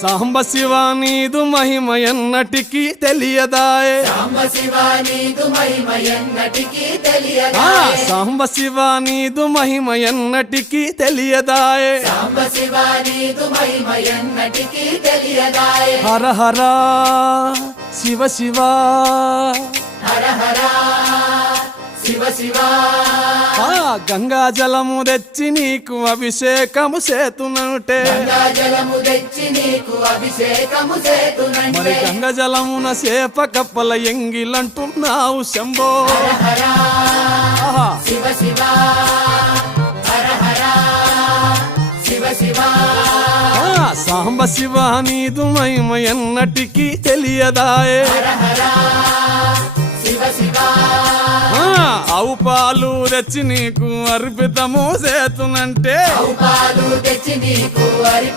సాంబ శివ నీదు మహిమ ఎన్నటికీ తెలియదాయే సాంబ శివ నీదు మహిమ ఎన్నటికీ తెలియదాయే సాంబ శివ నీదు మహిమ ఎన్నటికీ తెలియదాయే సాంబ శివ నీదు మహిమ ఎన్నటికీ తెలియదాయే హర హర శివ శివ హర హర శివ శివ గంగా జలము తెచ్చి నీకు అభిషేకము చేతునంటే గంగా జలము తెచ్చి నీకు అభిషేకము మరి చేతునంటే గంగ జలమున చేప కప్పల ఎంగిలంటున్నావు శంభో హర హర ఆహా. శివ శివ హర హర శివ శివ సాంబ శివ నీదు మహిమ ఎన్నటికీ తెలియదాయే హర హర శివ శివ ఆవు పాలు తెచ్చి నీకు అర్పితము చేతునంటే పాలు తెచ్చి నీకు